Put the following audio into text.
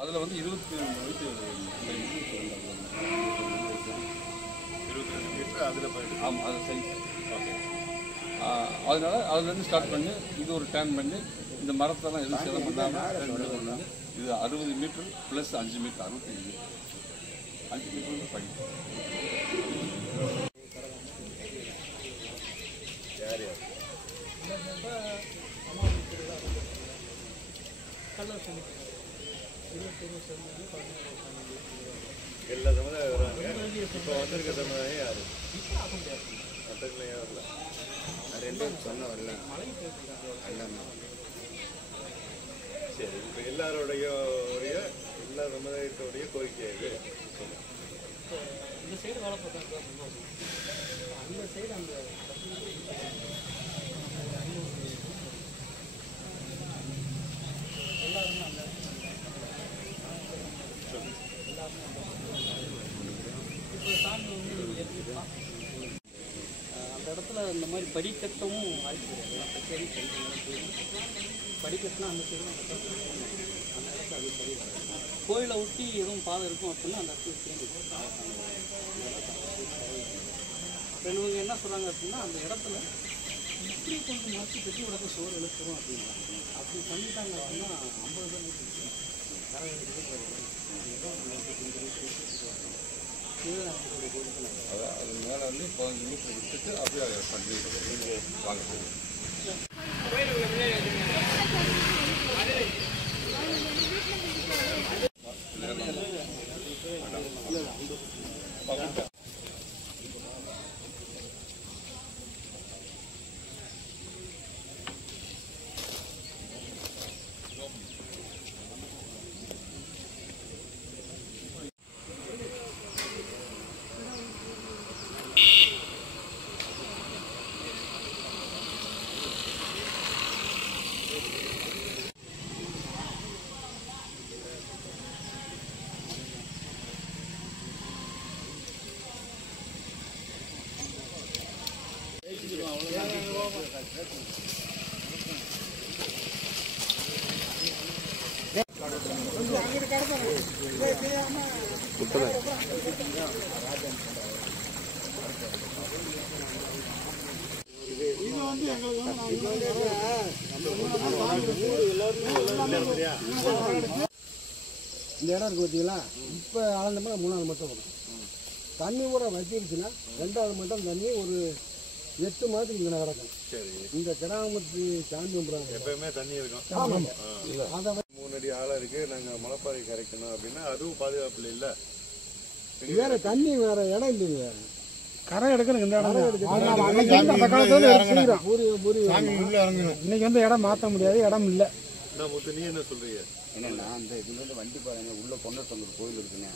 அதில் வந்து 22 மீட்டர் அதில் போயிட்டு ஆமாம் அது சைஸ் ஓகே. அதனால் அதுலேருந்து ஸ்டார்ட் பண்ணி இது ஒரு டேர்ன் பண்ணி இந்த மரத்தெல்லாம் எதுவும் சேதம் பண்ணாமல் இது 60 meter plus 5 meter 65 meter 5 meter படி எல்லா சமுதாயம் வராங்க. இப்போ வந்திருக்க சமுதாயம் யாரு வரல. ரெண்டும் சொன்ன வரல. சரி, இப்போ எல்லாருடைய எல்லா சமுதாயத்தோடைய கோரிக்கை இது இந்த சைடு வேலை பார்த்தாங்க. அந்த சைடு அந்த எல்லாருமே அந்த இப்போ சாமி வந்து அந்த இடத்துல இந்த மாதிரி படிக்கட்டவும் வாய்ப்பு கிடையாது. சரி படிக்கட்டுனா அந்த சைடு அந்த இடத்துல அது சரி. கோயிலை ஒட்டி எதுவும் பாதை இருக்கும் அப்படின்னா அந்த இடத்துல சேர்ந்து இவங்க என்ன சொல்கிறாங்க அப்படின்னா அந்த இடத்துல இப்படி கொஞ்சம் மாற்றி கட்டி உடனே சோறு எழுப்புறோம் அப்படின்றாங்க. அப்படி பண்ணிட்டாங்க அப்படின்னா 50 பேர் அது மேலே வந்து 15 மீட்டர் விட்டுட்டு அப்படியே அதை பண்ணி வாங்க இந்த இடம் இருக்கு பார்த்தீங்களா, இப்போ ஆனந்தமாக 3ஆவது மட்டும் வரும். தண்ணி கூட வச்சிருச்சுன்னா 2வது மட்டும் தண்ணி ஒரு 8 மாதத்துக்கு இங்கே கிடக்கும். சரி, இந்த கிராமத்து சாமி கும்பிட்றாங்க எப்பயுமே தண்ணி இருக்கும். ஆமாம், அதை 3 அடி ஆழம் இருக்கு. நாங்கள் முளைப்பாறை கரைக்கணும் அப்படின்னா அதுவும் பாதுகாப்பு இல்லை. வேற தண்ணி வேற இடம் இல்லைங்க. கரை எடுக்கணும். இந்த இடம் இன்னைக்கு வந்து இடம் மாற்ற முடியாது, இடம் இல்லை. நீ என்ன சொல்றீங்க? என்னன்னா அந்த இதுல இருந்து வண்டி பாருங்க, உள்ள பொன்னத்தங்க கோயில் இருக்குங்க.